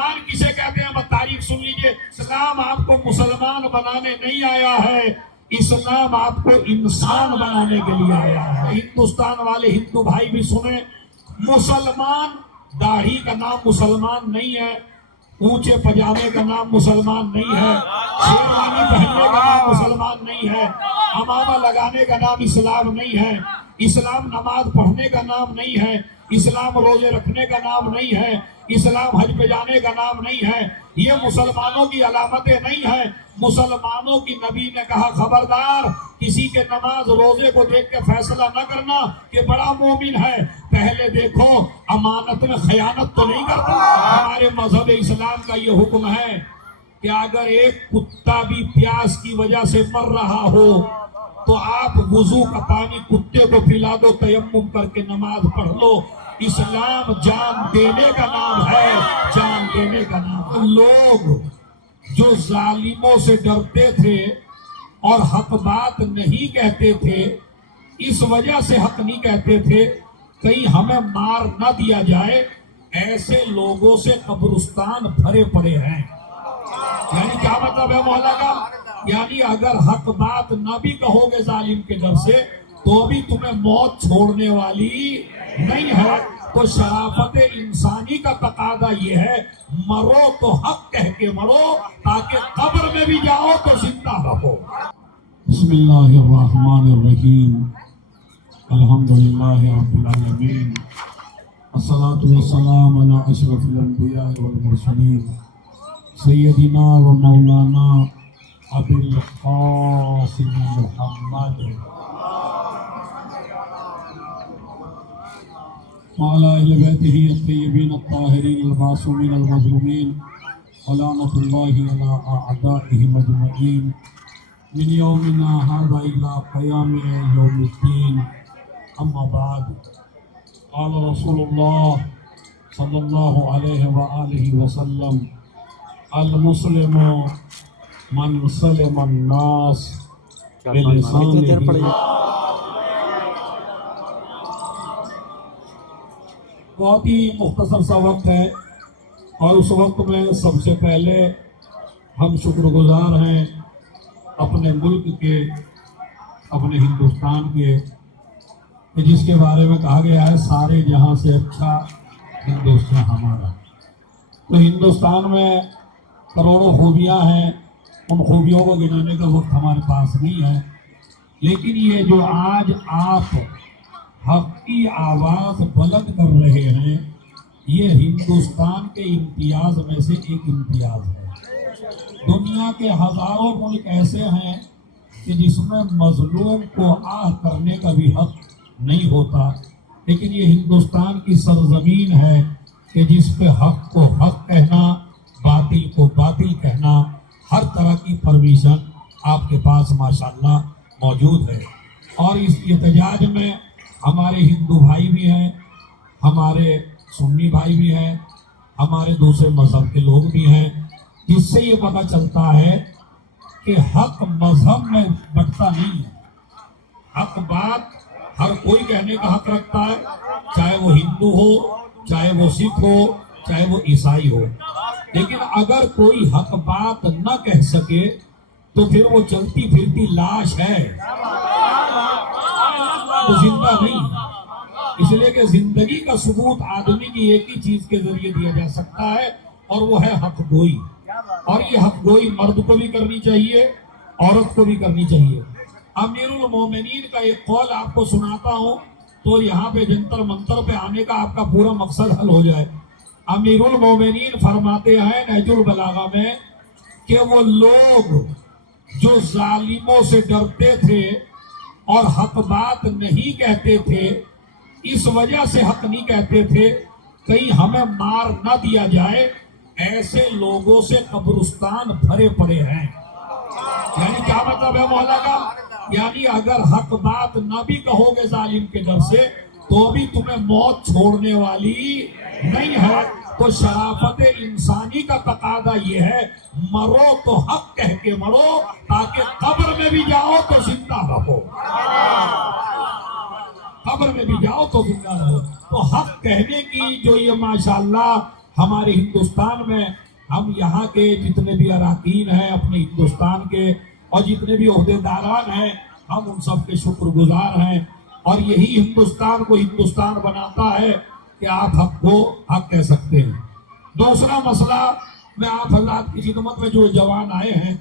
مسلمان کسے کہتے ہیں؟ تاریخ سن لیجئے. اسلام آپ کو مسلمان بنانے نہیں آیا ہے، اسلام آپ کو انسان بنانے کے لیے آیا ہے. ہندوستان والے ہندو بھائی بھی سنیں، مسلمان داڑھی کا نام مسلمان نہیں ہے، اونچے پجامے کا نام مسلمان نہیں ہے، شیروانی پہننے کا نام مسلمان نہیں ہے، عمامہ لگانے کا نام اسلام نہیں ہے، اسلام نماز پڑھنے کا نام نہیں ہے، اسلام روزے رکھنے کا نام نہیں ہے، اسلام حج پہ جانے کا نام نہیں ہے. یہ مسلمانوں کی علامتیں نہیں ہیں. مسلمانوں کی نبی نے کہا خبردار کسی کے نماز روزے کو دیکھ کے فیصلہ نہ کرنا کہ بڑا مومن ہے، پہلے دیکھو امانت میں خیانت تو نہیں کرتا. ہمارے مذہب اسلام کا یہ حکم ہے کہ اگر ایک کتا بھی پیاس کی وجہ سے مر رہا ہو تو آپ وضو کا پانی کتے کو پلا دو، تیمم کر کے نماز پڑھ لو. اسلام جان دینے کا نام ہے، جان دینے کا نام. لوگ جو ظالموں سے ڈرتے تھے اور حق بات نہیں کہتے تھے، اس وجہ سے حق نہیں کہتے تھے کہیں ہمیں مار نہ دیا جائے، ایسے لوگوں سے قبرستان بھرے پڑے ہیں. یعنی کیا مطلب ہے مولا کا؟ یعنی اگر حق بات نہ بھی کہو گے ظالم کے ڈر سے تو بھی تمہیں موت چھوڑنے والی نہیں ہے. تو شرافت انسانی کا تقاضا یہ ہے مرو تو حق کہہ کے مرو تاکہ قبر میں بھی جاؤ تو زندہ رہو. بسم اللہ الرحمن الرحیم، الحمدللہ رب العالمین، الصلاة والسلام علی اشرف الانبیاء والمرسلین، سیدنا و مولانا ابی القاسم محمد وعلی اہل بیتہ الطیبین الطاہرین المعصومین المظلومین، ولعنۃ اللہ علی اعدائہم اجمعین من یومنا ھذا الی قیام یوم الدین. اما بعد، قال رسول اللہ صلی اللہ علیہ وآلہ وسلم: المسلم من سلم الناس بلسانہ. بہت ہی مختصر سا وقت ہے اور اس وقت میں سب سے پہلے ہم شکر گزار ہیں اپنے ملک کے، اپنے ہندوستان کے، کہ جس کے بارے میں کہا گیا ہے سارے جہاں سے اچھا ہندوستان ہمارا. تو ہندوستان میں کروڑوں خوبیاں ہیں، ان خوبیوں کو گنانے کا وقت ہمارے پاس نہیں ہے، لیکن یہ جو آج آپ حق کی آواز بلند کر رہے ہیں یہ ہندوستان کے امتیاز میں سے ایک امتیاز ہے. دنیا کے ہزاروں ملک ایسے ہیں کہ جس میں مظلوم کو آہ کرنے کا بھی حق نہیں ہوتا، لیکن یہ ہندوستان کی سرزمین ہے کہ جس پہ حق کو حق کہنا، باطل کو باطل کہنا، ہر طرح کی پرمیشن آپ کے پاس ماشاءاللہ موجود ہے. اور اس احتجاج میں ہمارے ہندو بھائی بھی ہیں، ہمارے سنی بھائی بھی ہیں، ہمارے دوسرے مذہب کے لوگ بھی ہیں، جس سے یہ پتہ چلتا ہے کہ حق مذہب میں بٹتا نہیں ہے. حق بات ہر کوئی کہنے کا حق رکھتا ہے، چاہے وہ ہندو ہو، چاہے وہ سکھ ہو، چاہے وہ عیسائی ہو. لیکن اگر کوئی حق بات نہ کہہ سکے تو پھر وہ چلتی پھرتی لاش ہے، تو زندہ نہیں. اس لیے کہ زندگی کا ثبوت آدمی کی ایک ہی چیز کے ذریعے دیا جا سکتا ہے اور وہ ہے حق گوئی. اور یہ حق گوئی مرد کو بھی کرنی چاہیے، عورت کو بھی کرنی چاہیے. امیر المومنین کا ایک قول آپ کو سناتا ہوں تو یہاں پہ جنتر منتر پہ آنے کا آپ کا پورا مقصد حل ہو جائے. امیر المومنین فرماتے ہیں نہج البلاغہ میں کہ وہ لوگ جو ظالموں سے ڈرتے تھے اور حق بات نہیں کہتے تھے، اس وجہ سے حق نہیں کہتے تھے کہیں ہمیں مار نہ دیا جائے، ایسے لوگوں سے قبرستان بھرے پڑے ہیں. یعنی کیا مطلب ہے مولا کا؟ یعنی اگر حق بات نہ بھی کہو گے ظالم کے ڈر سے تو بھی تمہیں موت چھوڑنے والی نہیں ہے. تو شرافت انسانی کا تقاضا یہ ہے مرو تو حق کہہ کے مرو تاکہ قبر میں بھی جاؤ تو زندہ رہو. قبر میں بھی جاؤ تو زندہ رہو. تو حق کہنے کی جو یہ ماشاءاللہ ہمارے ہندوستان میں ہم یہاں کے جتنے بھی اراکین ہیں اپنے ہندوستان کے اور جتنے بھی عہدیداران ہیں ہم ان سب کے شکر گزار ہیں، اور یہی ہندوستان کو ہندوستان بناتا ہے کہ آپ حق کو حق کہہ سکتے ہیں۔ دوسرا مسئلہ، میں آپ حضرات کی خدمت میں جو جوان آئے ہیں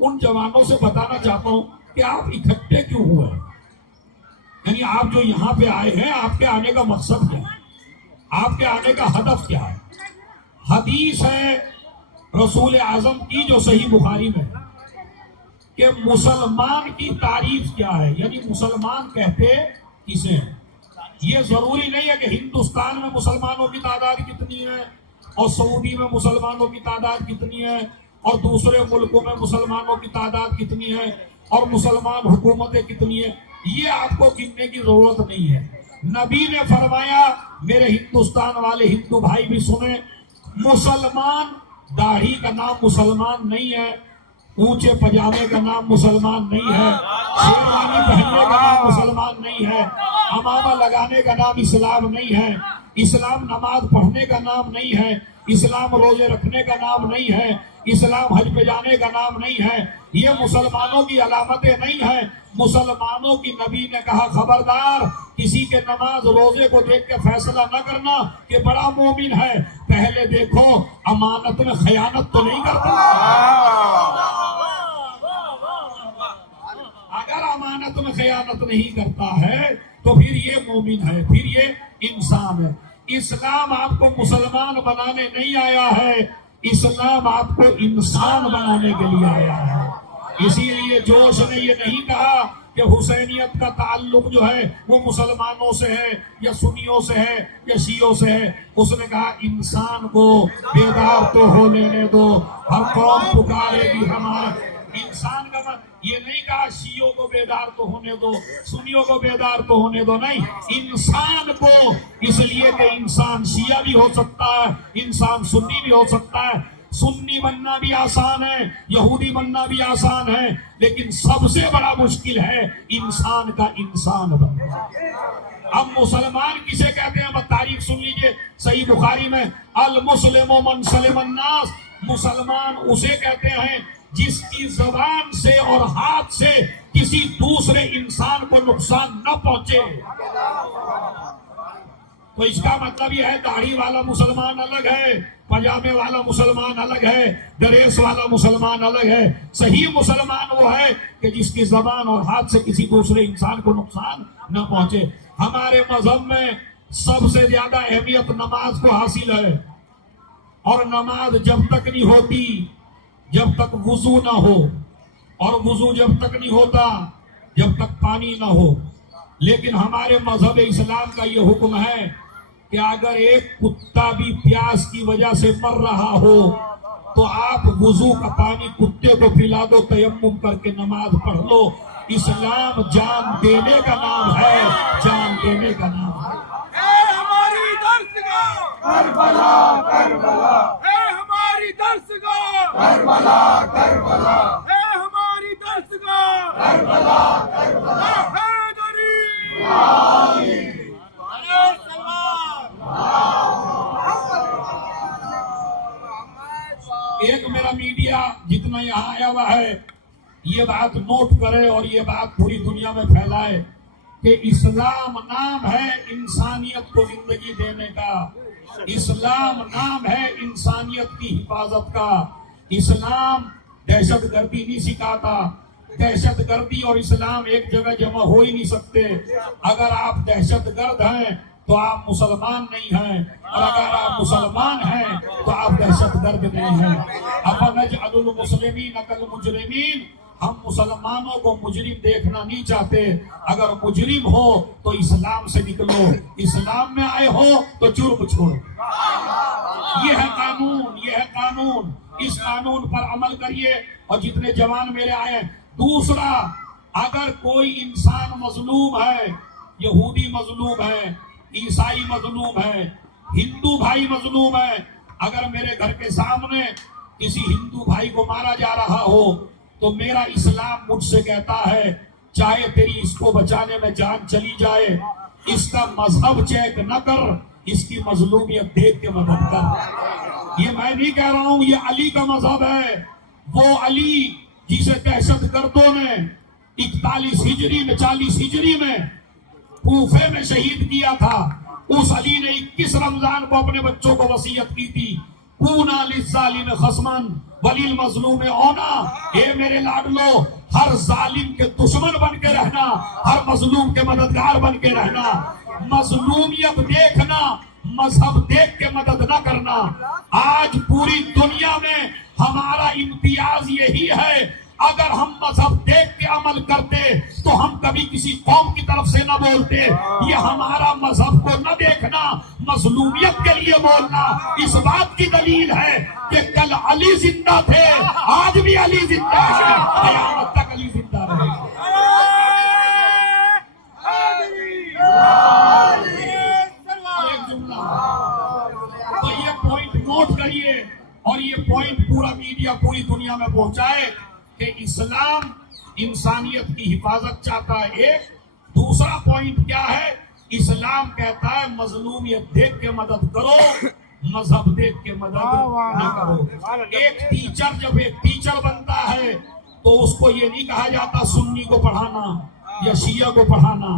ان جوانوں سے بتانا چاہتا ہوں کہ آپ اکٹھے کیوں ہوئے ہیں، یعنی آپ جو یہاں پہ آئے ہیں آپ کے آنے کا مقصد کیا ہے، آپ کے آنے کا ہدف کیا ہے؟ حدیث ہے رسول اعظم کی جو صحیح بخاری میں ہے کہ مسلمان کی تعریف کیا ہے، یعنی مسلمان کہتے کسے ہیں۔ یہ ضروری نہیں ہے کہ ہندوستان میں مسلمانوں کی تعداد کتنی ہے اور سعودی میں مسلمانوں کی تعداد کتنی ہے اور دوسرے ملکوں میں مسلمانوں کی تعداد کتنی ہے اور مسلمان حکومتیں کتنی ہیں، یہ آپ کو گننے کی ضرورت نہیں ہے۔ نبی نے فرمایا، میرے ہندوستان والے ہندو بھائی بھی سنیں، مسلمان داڑھی کا نام مسلمان نہیں ہے، اونچے پجامے کا نام مسلمان نہیں ہے، شیروانی پہننے کا نام مسلمان نہیں ہے، عمامہ لگانے کا نام اسلام نہیں ہے، اسلام نماز پڑھنے کا نام نہیں ہے، اسلام روزے رکھنے کا نام نہیں ہے، اسلام حج پہ جانے کا نام نہیں ہے، یہ مسلمانوں کی علامتیں نہیں ہیں۔ مسلمانوں کی نبی نے کہا خبردار کسی کے نماز روزے کو دیکھ کے فیصلہ نہ کرنا کہ بڑا مومن ہے، پہلے دیکھو امانت میں خیانت تو نہیں کرتا، اگر امانت میں خیانت نہیں کرتا ہے تو پھر یہ مومن ہے، پھر یہ انسان ہے۔ اسلام آپ کو مسلمان بنانے نہیں آیا ہے، اسلام آپ کو انسان بنانے کے لیے آیا ہے۔ اسی لیے جوش نے یہ نہیں کہا کہ حسینیت کا تعلق جو ہے وہ مسلمانوں سے ہے یا سنیوں سے ہے یا شیعوں سے ہے، اس نے کہا انسان کو بیدار تو ہو لینے دو، ہر قوم پکارے گی ہمارا انسان کا یہ نہیں کہا شیعوں کو بیدار تو ہونے دو، سنیوں کو بیدار تو ہونے دو، نہیں، انسان کو، اس لیے کہ انسان شیعہ بھی ہو سکتا ہے، انسان سنی بھی ہو سکتا ہے، سنی بننا بھی آسان ہے، یہودی بننا بھی آسان ہے، لیکن سب سے بڑا مشکل ہے انسان کا انسان بننا۔ اب مسلمان کسے کہتے ہیں؟ اب تاریخ سن لیجئے، صحیح بخاری میں المسلم من سلم الناس، مسلمان اسے کہتے ہیں جس کی زبان سے اور ہاتھ سے کسی دوسرے انسان کو نقصان نہ پہنچے۔ تو اس کا مطلب یہ ہے داڑھی والا مسلمان الگ ہے، پجامے والا مسلمان الگ ہے، ڈریس والا مسلمان الگ ہے۔ صحیح مسلمان وہ ہے کہ جس کی زبان اور ہاتھ سے کسی دوسرے انسان کو نقصان نہ پہنچے۔ ہمارے مذہب میں سب سے زیادہ اہمیت نماز کو حاصل ہے، اور نماز جب تک نہیں ہوتی جب تک وضو نہ ہو، اور وضو جب تک نہیں ہوتا جب تک پانی نہ ہو۔ لیکن ہمارے مذہب اسلام کا یہ حکم ہے کہ اگر ایک کتا بھی پیاس کی وجہ سے مر رہا ہو تو آپ وضو کا پانی کتے کو پلا دو، تیمم کر کے نماز پڑھ لو۔ اسلام جان دینے کا نام ہے، جان دینے کا نام ہے۔ اے ہماری درسگاہ کربلا کربلا، اے ہماری درسگاہ کربلا کربلا، اے ہماری درسگاہ کربلا کربلا، حیدری ایک میرا میڈیا جتنا یہاں آیا ہوا ہے یہ بات نوٹ کرے اور یہ بات پوری دنیا میں پھیلائے کہ اسلام نام ہے انسانیت کو زندگی دینے کا، اسلام نام ہے انسانیت کی حفاظت کا۔ اسلام دہشت گردی نہیں سکھاتا، دہشت گردی اور اسلام ایک جگہ جمع ہو ہی نہیں سکتے۔ اگر آپ دہشت گرد ہیں تو آپ مسلمان نہیں ہیں، اور اگر آپ مسلمان ہیں تو آپ دہشت گرد نہیں ہیں۔ اَفَنَجْعَلُ الْمُسْلِمِينَ كَالْمُجْرِمِينَ، ہم مسلمانوں کو مجرم دیکھنا نہیں چاہتے۔ اگر مجرم ہو تو اسلام سے نکلو، اسلام میں آئے ہو تو جرم چھوڑو۔ یہ ہے قانون، یہ ہے قانون، اس قانون پر عمل کریے۔ اور جتنے جوان میرے آئے، دوسرا، اگر کوئی انسان مظلوم ہے، یہودی مظلوم ہے، عیسائی مظلوم ہے، ہندو بھائی مظلوم ہے، اگر میرے گھر کے سامنے کسی ہندو بھائی کو مارا جا رہا ہو تو میرا اسلام مجھ سے کہتا ہے چاہے تیری اس کو بچانے میں جان چلی جائے، اس کا مذہب چیک نہ کر، اس کی مظلومیت دیکھ کے مدد کر. یہ میں نہیں کہہ رہا ہوں، یہ علی کا مذہب ہے. وہ علی جسے دہشت گردوں نے 41 ہجری میں 40 ہجری میں کوفے میں شہید کیا تھا، اس علی نے 21 رمضان کو اپنے بچوں کو وصیت کی تھی، کونا للظالم خصمن وللمظلوم اونا. اے میرے لاڈلو، ہر ظالم کے دشمن بن کے رہنا، ہر مظلوم کے مددگار بن کے رہنا. مظلومیت دیکھنا، مذہب دیکھ کے مدد نہ کرنا. آج پوری دنیا میں ہمارا امتیاز یہی ہے، اگر ہم مذہب دیکھ کے عمل کرتے تو ہم کبھی کسی قوم کی طرف سے نہ بولتے. یہ ہمارا مذہب کو نہ دیکھنا، مظلومیت کے لیے بولنا اس بات کی دلیل ہے کہ کل علی زندہ تھے، آج بھی علی زندہ ہے، قیامت تک علی زندہ رہے گا. ایک جملہ تو یہ پوائنٹ نوٹ کریے اور یہ پوائنٹ پورا میڈیا پوری دنیا میں پہنچائے کہ اسلام انسانیت کی حفاظت چاہتا ہے. ایک دوسرا پوائنٹ کیا ہے؟ اسلام کہتا ہے مظلومیت دیکھ کے مدد کرو، مذہب دیکھ کے مدد نہ کرو. ایک ٹیچر جب ایک ٹیچر بنتا ہے تو اس کو یہ نہیں کہا جاتا سنی کو پڑھانا یا شیعہ کو پڑھانا.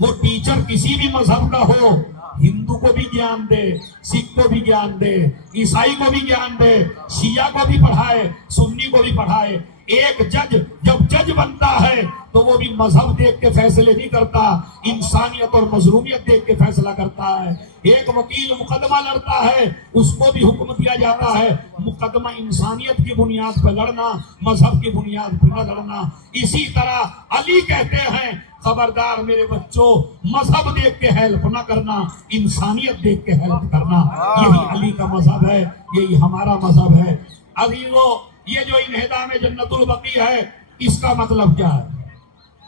وہ ٹیچر کسی بھی مذہب کا ہو، ہندو کو بھی گیان دے، سکھ کو بھی گیان دے، عیسائی کو بھی گیان دے، شیعہ کو بھی پڑھائے، سنی کو بھی پڑھائے. ایک جج جب جج بنتا ہے تو وہ بھی مذہب دیکھ کے فیصلے نہیں کرتا، انسانیت اور مظلومیت دیکھ کے فیصلہ کرتا ہے. ایک وکیل مقدمہ لڑتا ہے، اس کو بھی حکم دیا جاتا ہے مقدمہ انسانیت کی بنیاد پہ لڑنا، مذہب کی بنیاد پہ نہ لڑنا. اسی طرح علی کہتے ہیں خبردار میرے بچوں، مذہب دیکھ کے ہیلپ نہ کرنا، انسانیت دیکھ کے ہیلپ کرنا. یہی علی کا مذہب ہے، یہی ہمارا مذہب ہے. عزیزو، یہ جو انہدام جنت البقیع ہے، اس کا مطلب کیا ہے؟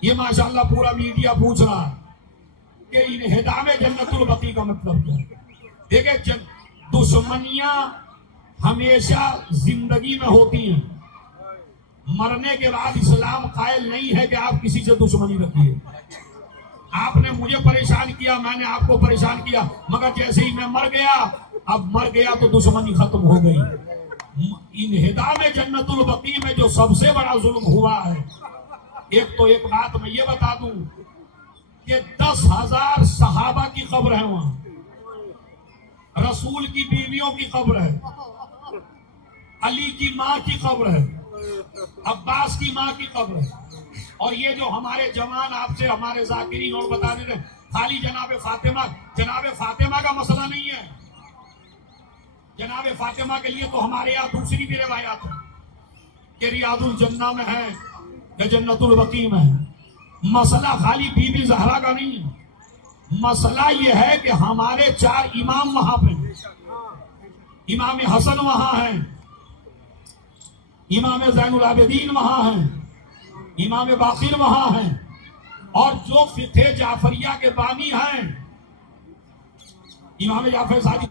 یہ ماشاءاللہ پورا میڈیا پوچھ رہا ہے کہ انہدام جنت البقیع کا مطلب کیا ہے. دیکھیں، دشمنیاں ہمیشہ زندگی میں ہوتی ہیں، مرنے کے بعد اسلام قائل نہیں ہے کہ آپ کسی سے دشمنی رکھیے. آپ نے مجھے پریشان کیا، میں نے آپ کو پریشان کیا، مگر جیسے ہی میں مر گیا، اب مر گیا تو دشمنی ختم ہو گئی. انہدام جنت البقیع میں جو سب سے بڑا ظلم ہوا ہے، ایک بات میں یہ بتا دوں کہ 10,000 صحابہ کی قبر ہے وہاں، رسول کی بیویوں کی قبر ہے، علی کی ماں کی قبر ہے، عباس کی ماں کی قبر ہے. اور یہ جو ہمارے جوان آپ سے ہمارے ذاکرین اور بتا دے رہے خالی جناب فاطمہ کا مسئلہ نہیں ہے. جناب فاطمہ کے لیے تو ہمارے یہاں دوسری بھی روایات ہیں کہ ریاض الجنہ میں ہے یا جنت البقیع میں ہے. مسئلہ خالی بی بی زہرا کا نہیں ہے، مسئلہ یہ ہے کہ ہمارے 4 امام وہاں پہ ہیں. امام حسن وہاں ہیں، امام زین العابدین وہاں ہیں، امام باقر وہاں ہیں، اور جو فقہ جعفریہ کے بانی ہیں امام جعفر صادق